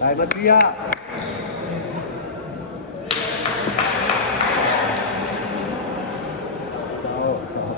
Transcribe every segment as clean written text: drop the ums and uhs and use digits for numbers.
Dai Mattia! Ciao, ciao.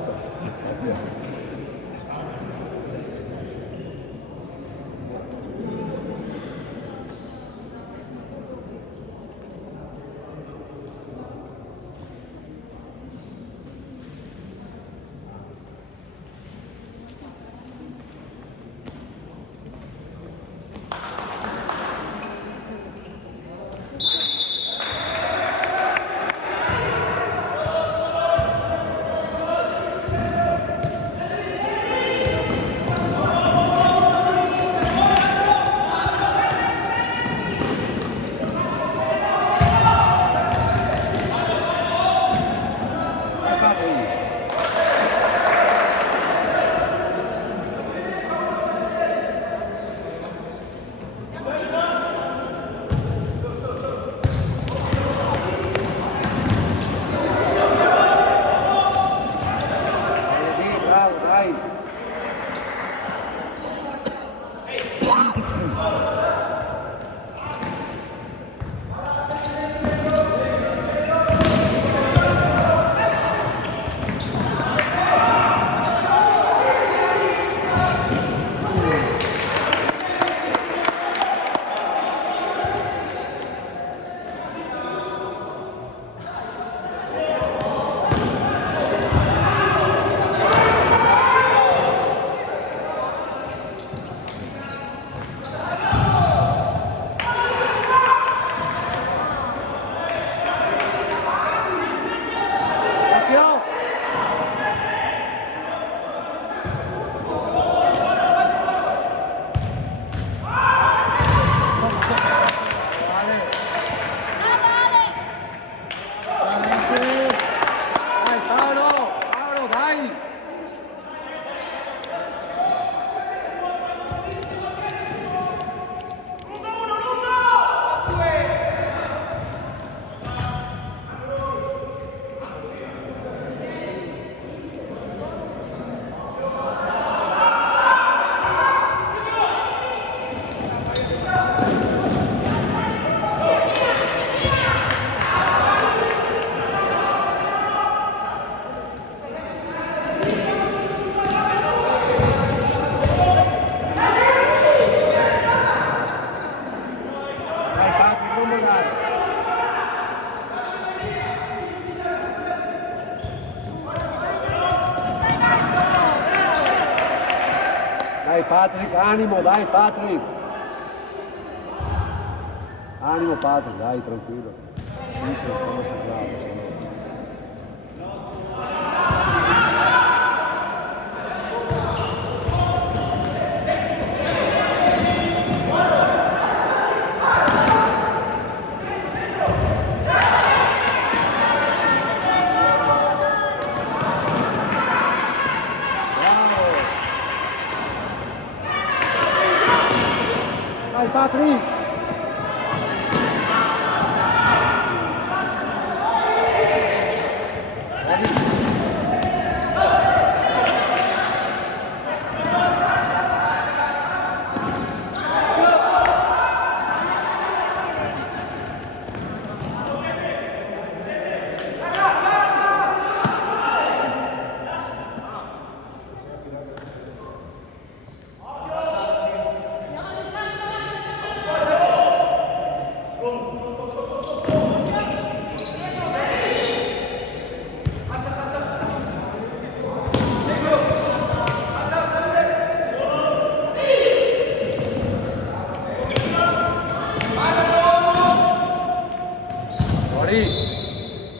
Dai Patrick, animo, dai Patrick! Animo Patrick, dai, tranquillo. Finisce la cosa, bravo. Dai Patrick!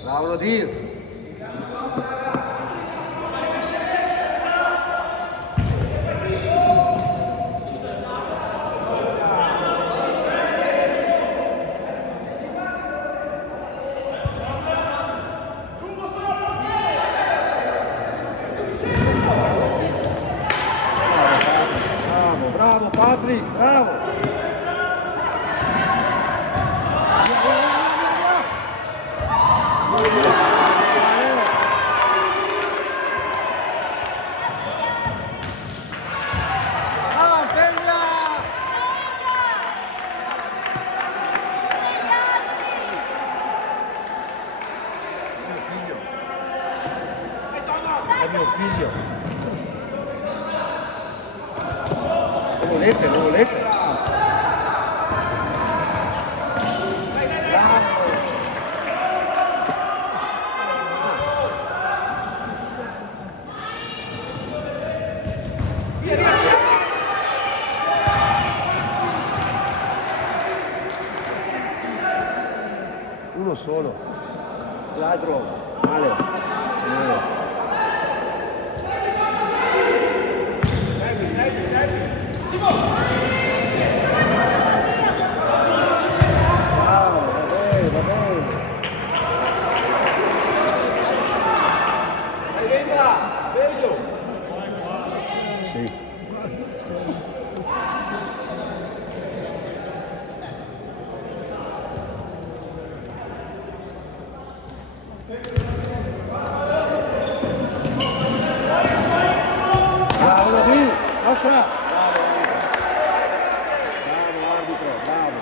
Bravo Dio! Bravo Patrick, bravo! volete, lo volete? Bravo! 1 solo, l'altro male, male. Bravo, va bene. Venga, vedo. Sì. Bravo, David! Ostra! Bravo arbitro, bravo!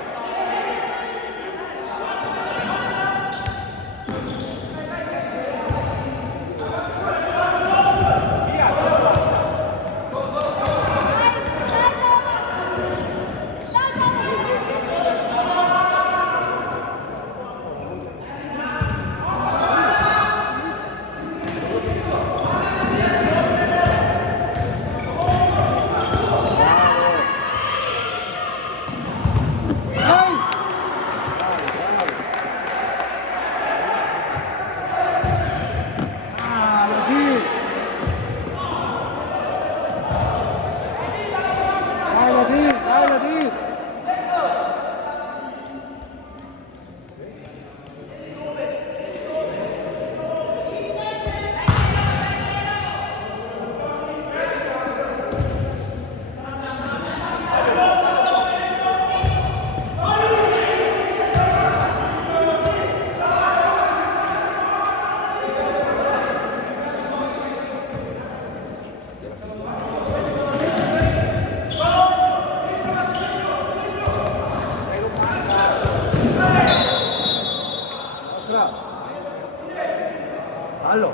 Fallo!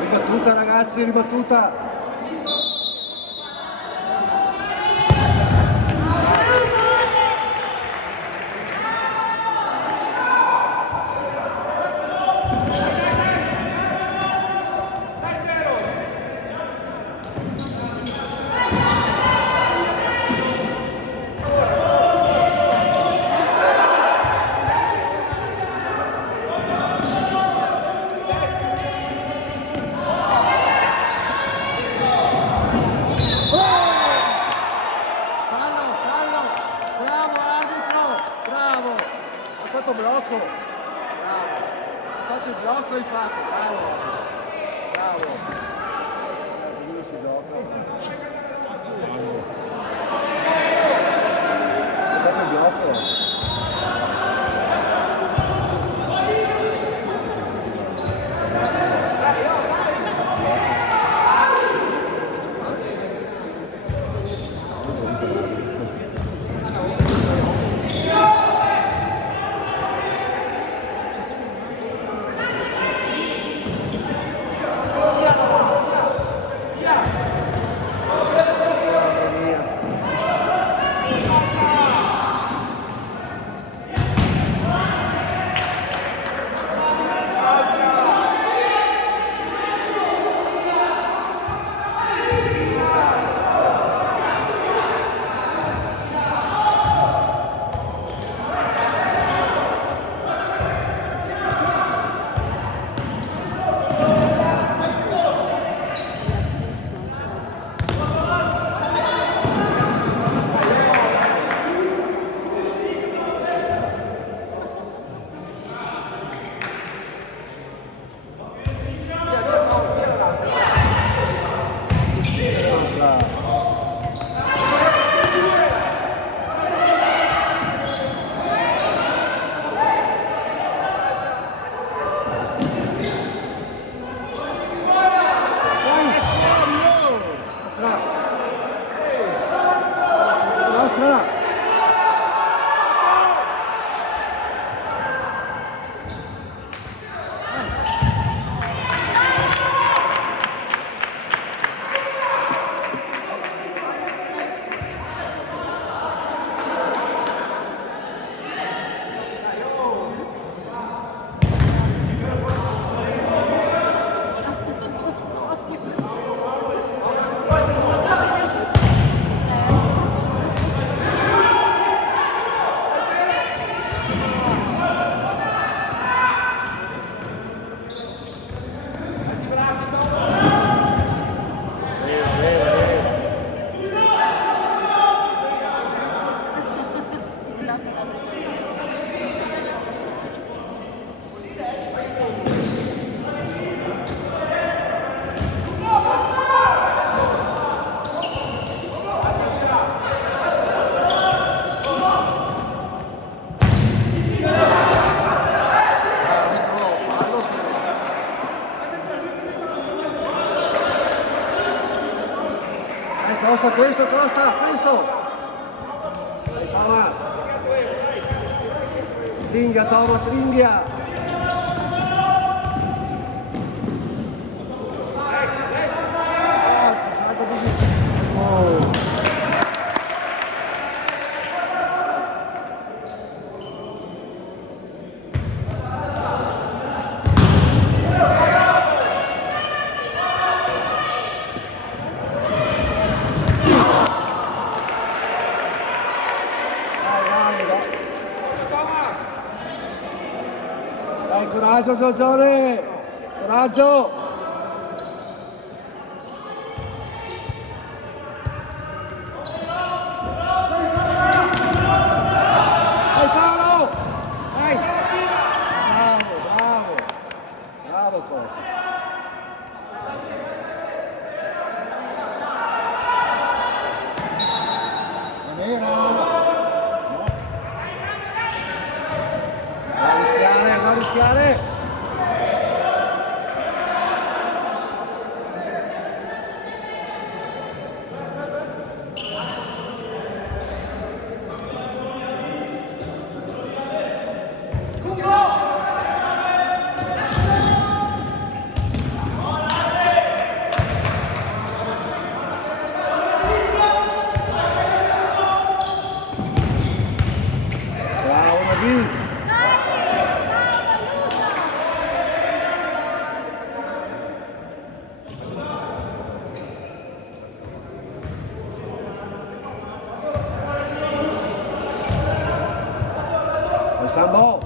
Ribattuta ragazzi, ribattuta! Blocco, bravo, ha fatto il blocco e il fatto, bravo, bravo, come si gioca, ha fatto il blocco. questo, Costa, questo! Thomas! Ringhia, Thomas, ringhia! Ti salta così! Oh. Dai, coraggio Giorgione! Coraggio! Dai Paolo! Dai! Bravo, bravo! Bravo Costa! È vero? Non rischiare! Bravo Nadine! Sambo!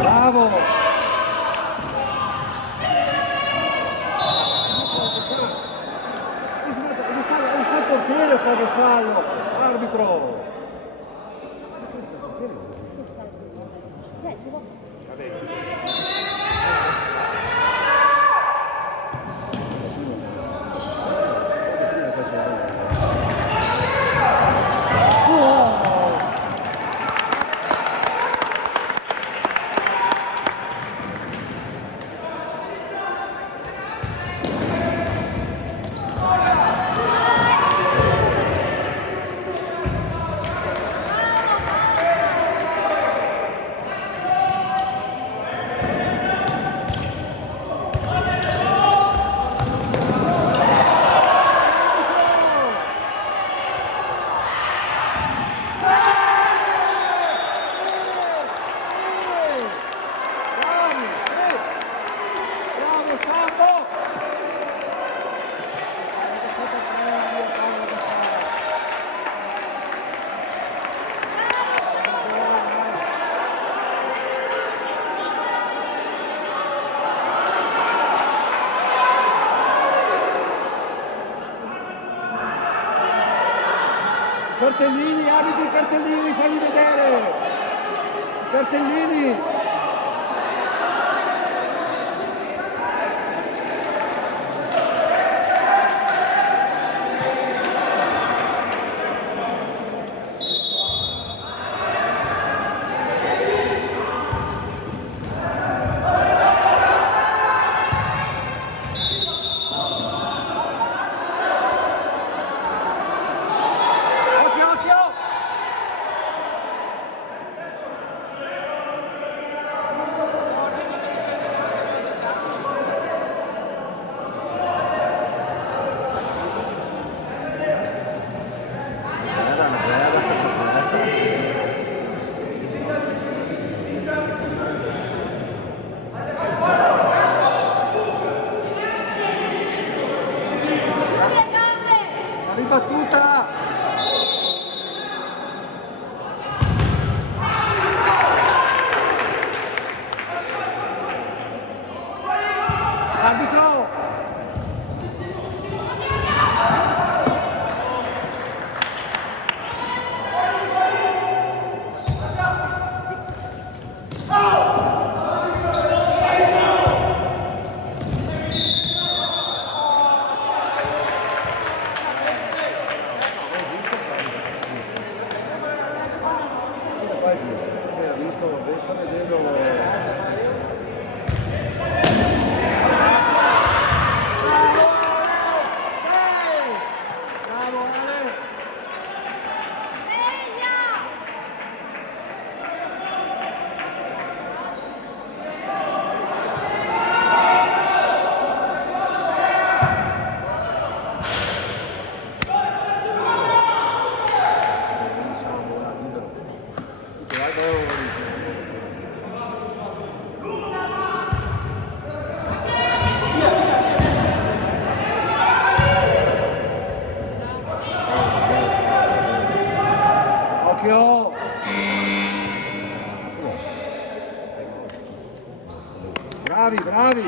Bravo! Sta il portiere a fare il fallo! Arbitro! Cartellini, arbitri, cartellini, fammi vedere! Cartellini! Ribattuta! Arbitro! bravi, bravi.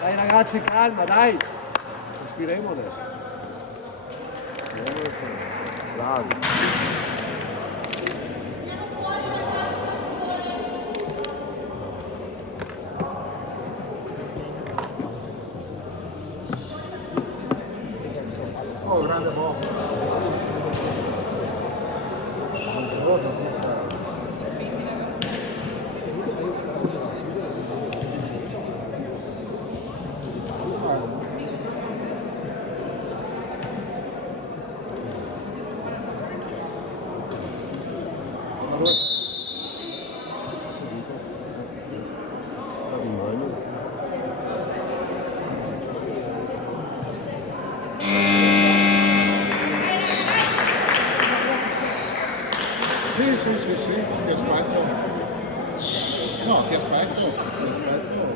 Dai ragazzi, calma, dai. Respiriamo adesso. Bravi. Oh, grande boss. Sì, ti aspetto. No, ti aspetto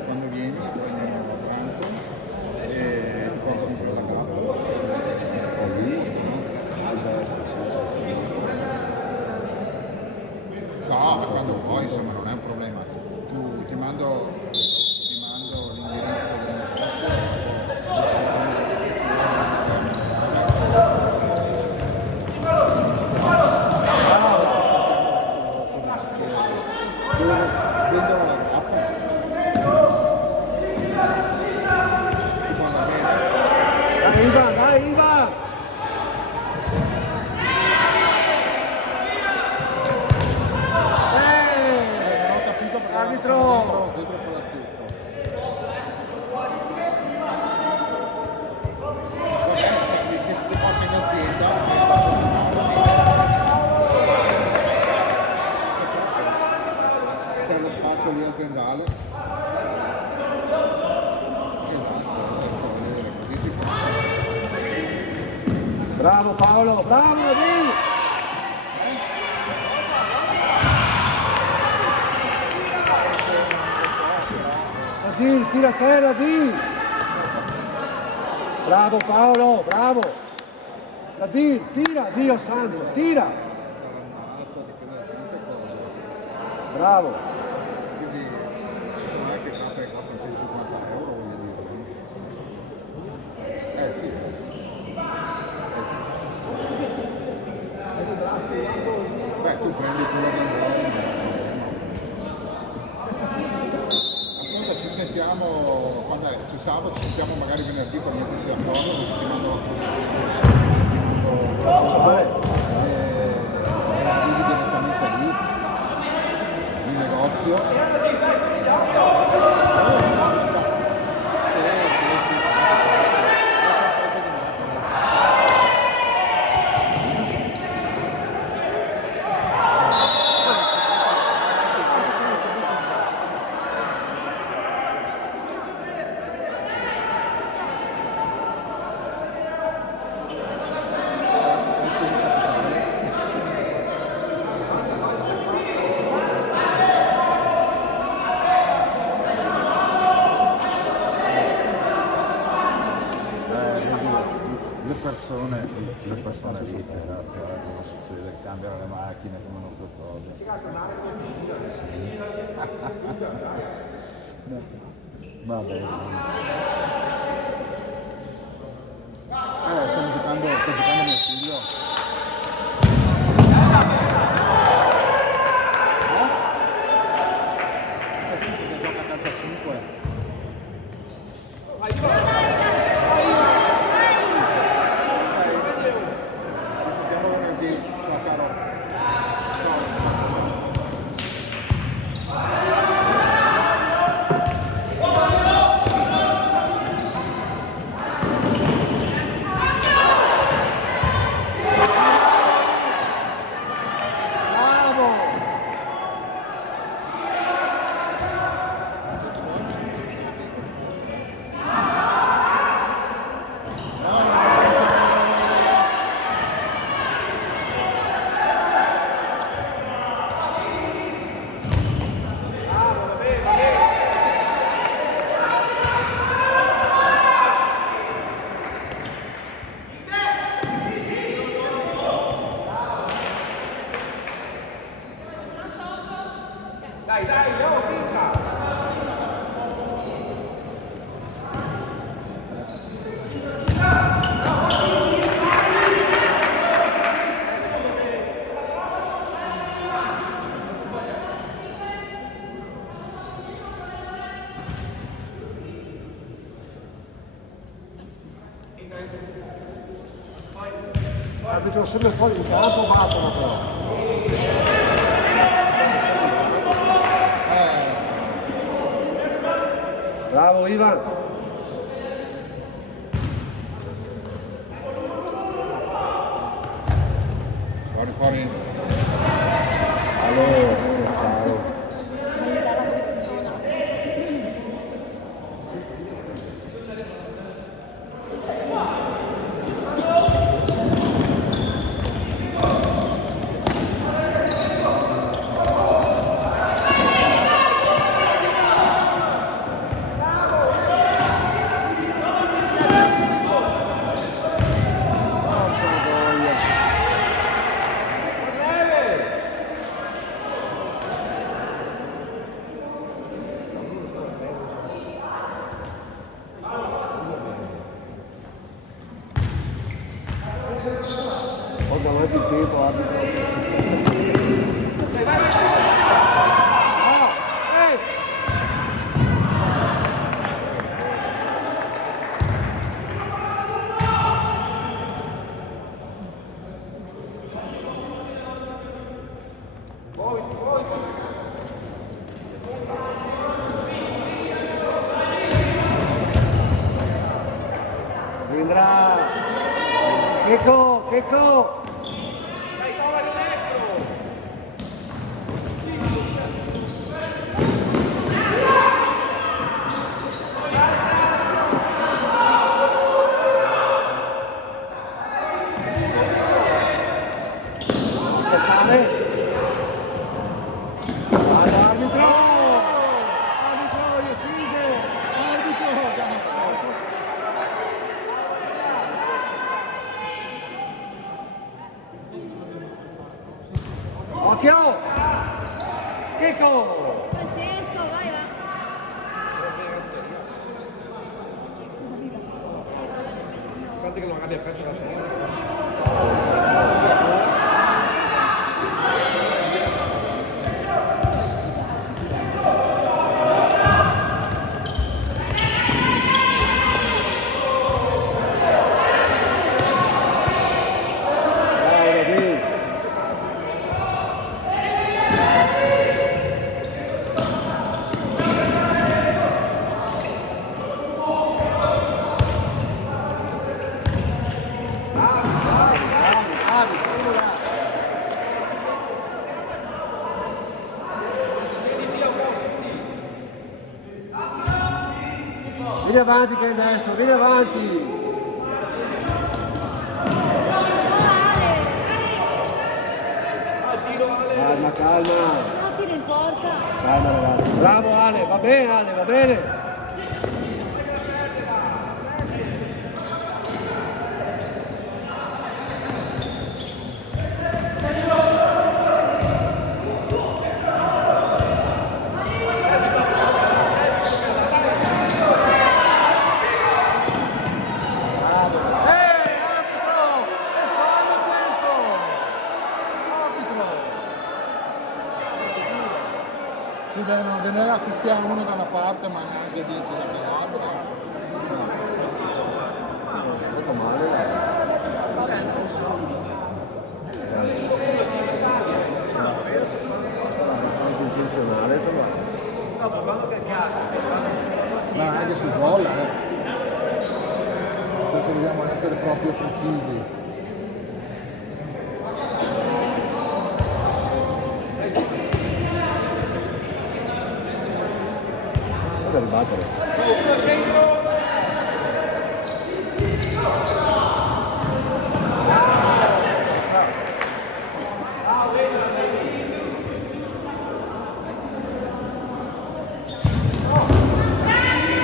quando vieni, prendiamo a pranzo e ti portano quello da capo. Così, no, per quando vuoi, insomma, non è un problema. Ti mando l'indirizzo del Dai Ivan, dai Ivan! non ho capito perché Arbitro! dentro il palazzetto. Ti porti in azienda c'è lo spazio lì aziendale. Così si fa. Bravo Paolo, bravo Nadine! Nadine, tira a te Nadine! Bravo Paolo, bravo! Nadine, tira, Dio santo, tira! Bravo! Quindi ci sono anche cappe che costano 150 euro, voglio dire. Sì. Beh, tu prendi quello del buono. Ascolta, ci sentiamo quando è? Ci sabato, ci sentiamo magari venerdì quando ti sei d'accordo, ti mando arrivi direttamente lì, in negozio. Le persone vite, ragazzi, cosa succede? Cambiano le macchine come non so cosa. Va bene. Sto giocando mio figlio. Sì, perché gioca a calcio a 5. Ciao caro. Arbitro sempre fuori in campo, battono però. Bravo Ivan. Fuori, fuori. Allora, ciao. Ho davanti il tempo, arbitro. Indra! Checco! Saltare! Arbitro! Arbitro, Justizie! Arbitro! Occhio! Checco! Francesco, vai, va. Infatti che non abbia perso la testa. Vieni avanti che è destro, vieni avanti! Calma, calma! No, tiro in porta. Calma ragazzi, bravo Ale, va bene Ale, va bene! Sì, beh, non viene a fischiare uno da una parte ma neanche 10 dall'altra. Sta male. Abbastanza intenzionale, insomma. Ma anche sul gol, se dobbiamo essere proprio precisi. Per ribattere.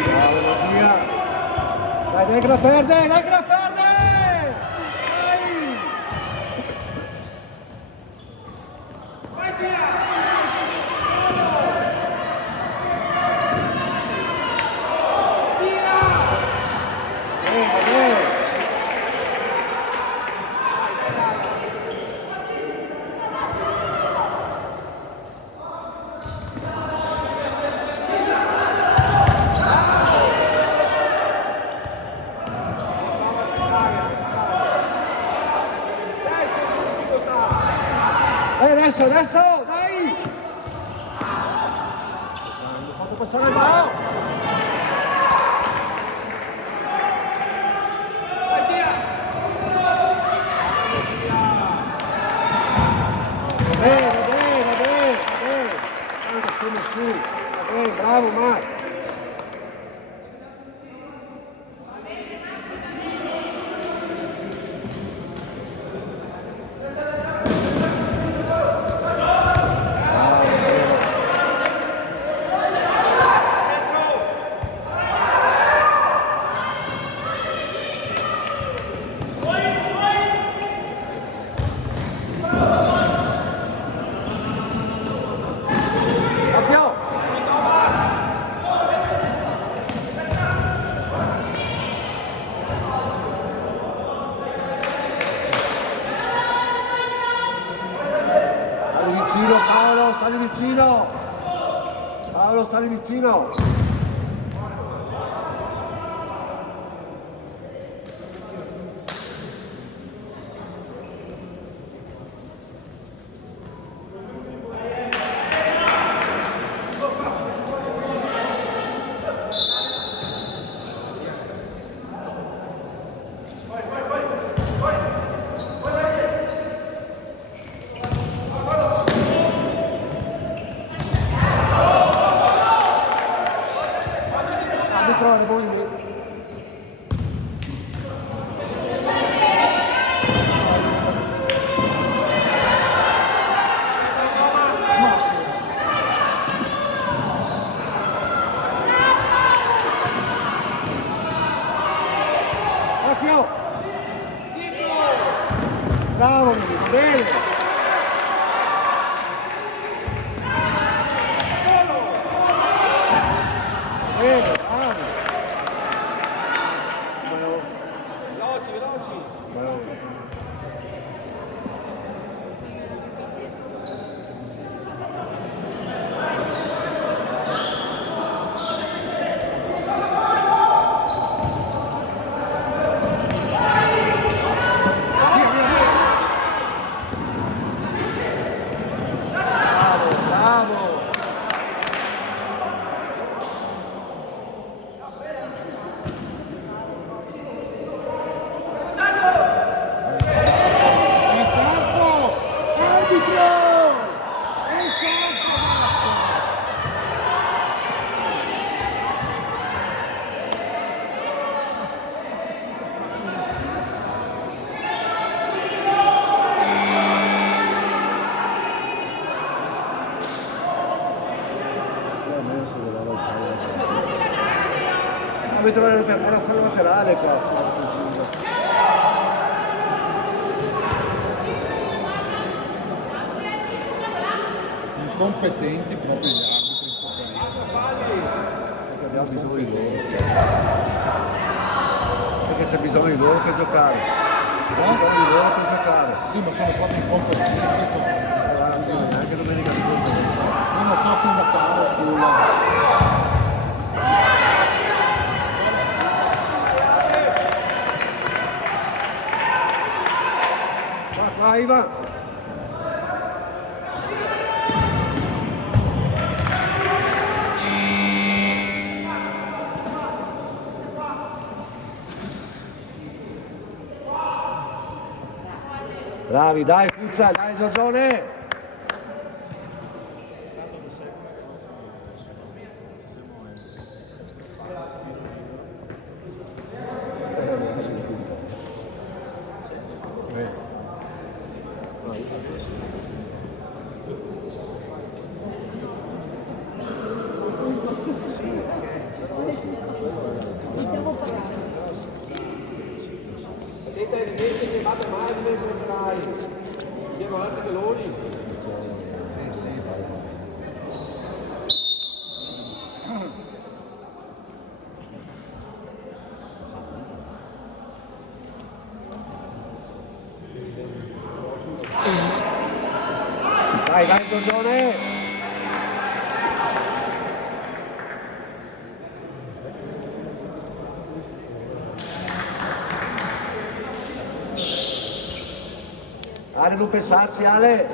Bravo Mattia. Dai che la perde, dai che la perde! adesso, dai! Mi ho fatto passare il ballo! Va bene. Tanto siamo su. Va bene, bravo Marco. Sali vicino! Paolo, sali vicino! Trovare voi lì. Occhio! Bravo, bene! Era fallo laterale qua. Incompetenti proprio gli arbitri in sto paese. Perché abbiamo bisogno di loro. Perché c'è bisogno di loro per giocare. C'è bisogno di loro per giocare. Sì, ma sono proprio incompetenti. Anche domenica scorsa. Io non sto a sindacato sulla... Vai, va! Bravi, dai, Fuzza, dai, Giorgione! Attenta alle rimesse che vada male, non servirai. Andiamo avanti veloni. Dai, dai, Giorgione! Ale, non pensarci, Ale!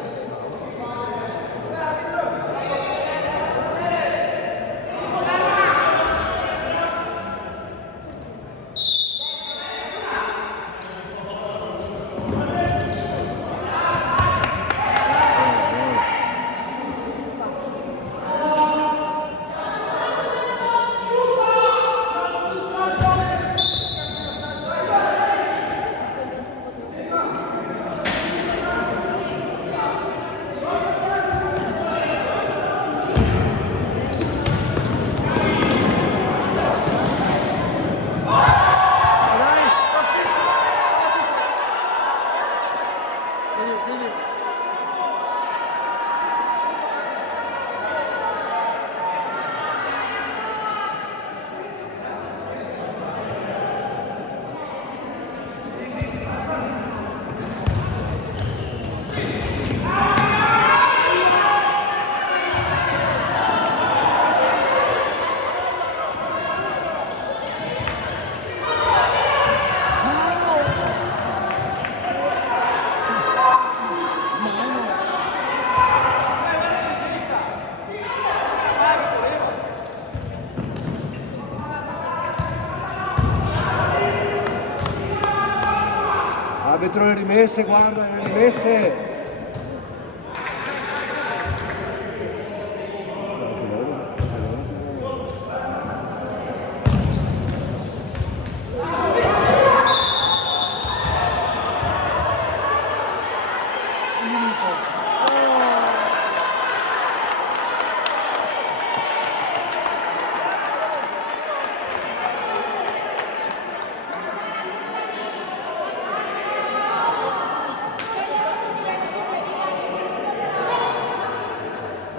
Arbitro le rimesse, guarda, le rimesse.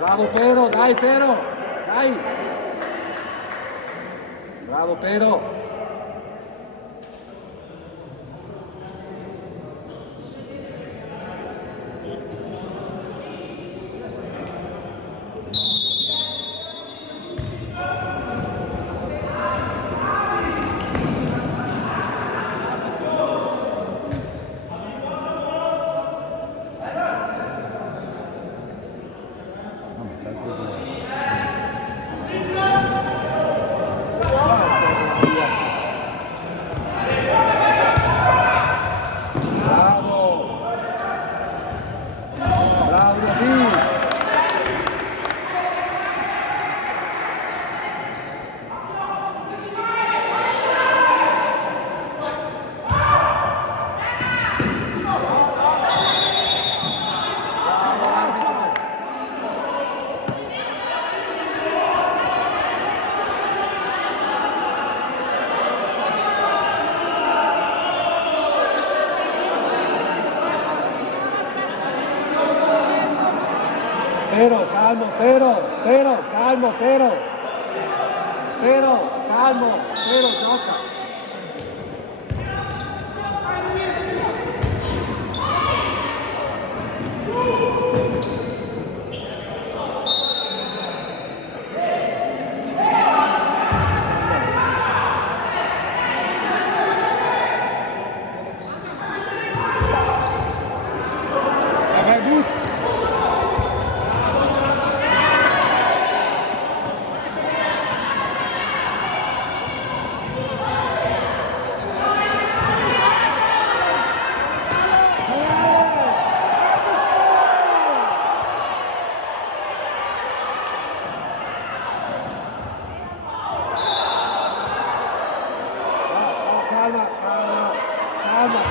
Bravo Pero, dai Pero, dai. Bravo Pero. Pero, calmo, Pero, calmo, Pero, calmo, Pero, gioca. Calma.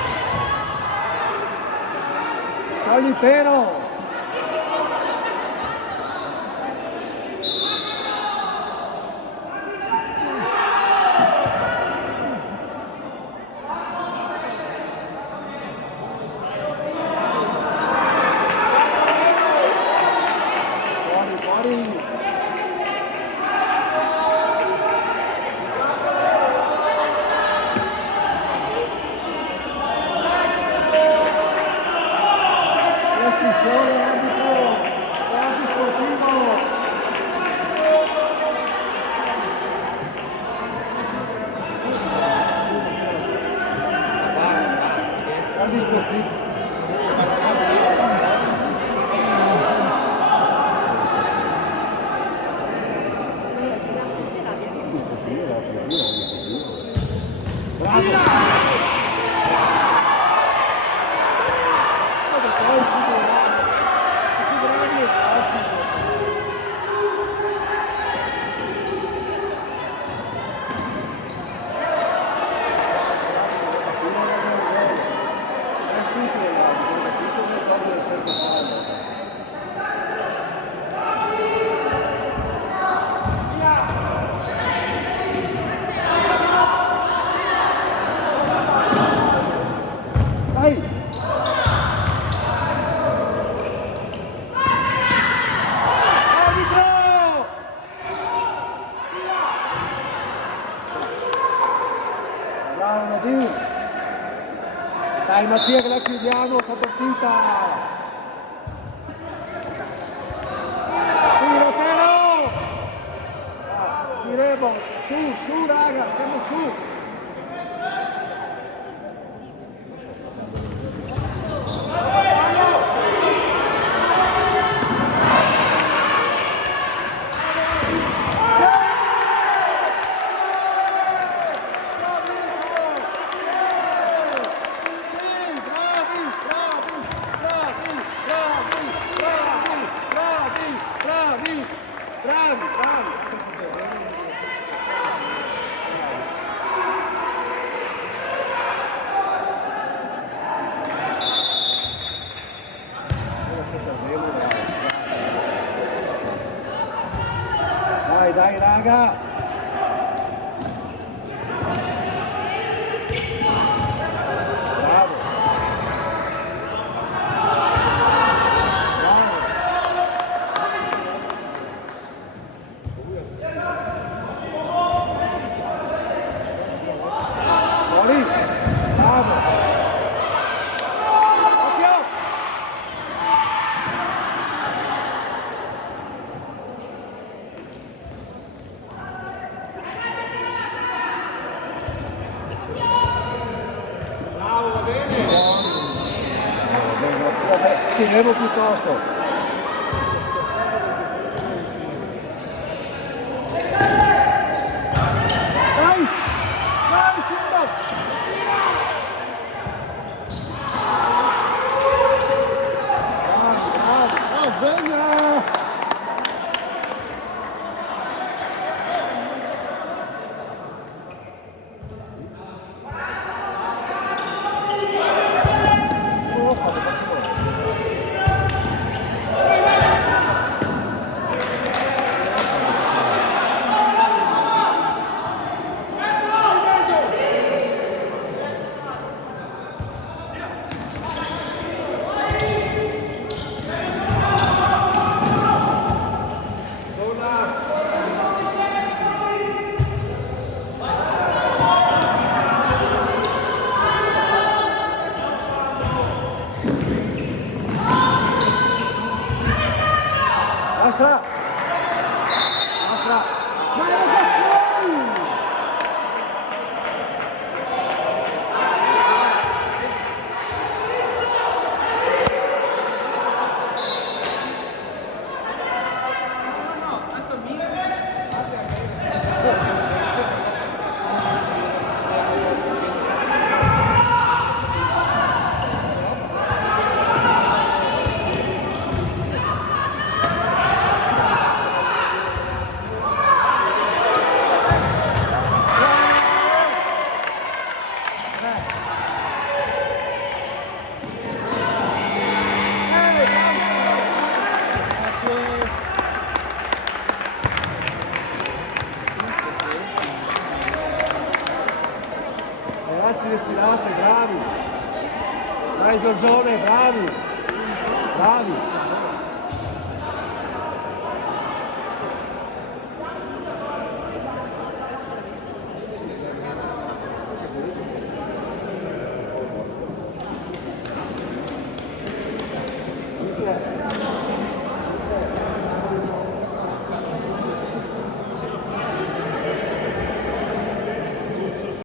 Togli Pero. Fuori. Dai Mattia che la chiudiamo sta partita! Tiro Pero! Tiremo! Su raga, stiamo su! Bravo! Raga! Bravo! Fuori! Bravo! Occhio! Tiriamo piuttosto. Vai! Vai Simba! Sveglia! Oh, fatto Astra! Astra! Vai ragazzi! Ragazzi respirate, bravi! Dai Giorgione, bravi! Bravi!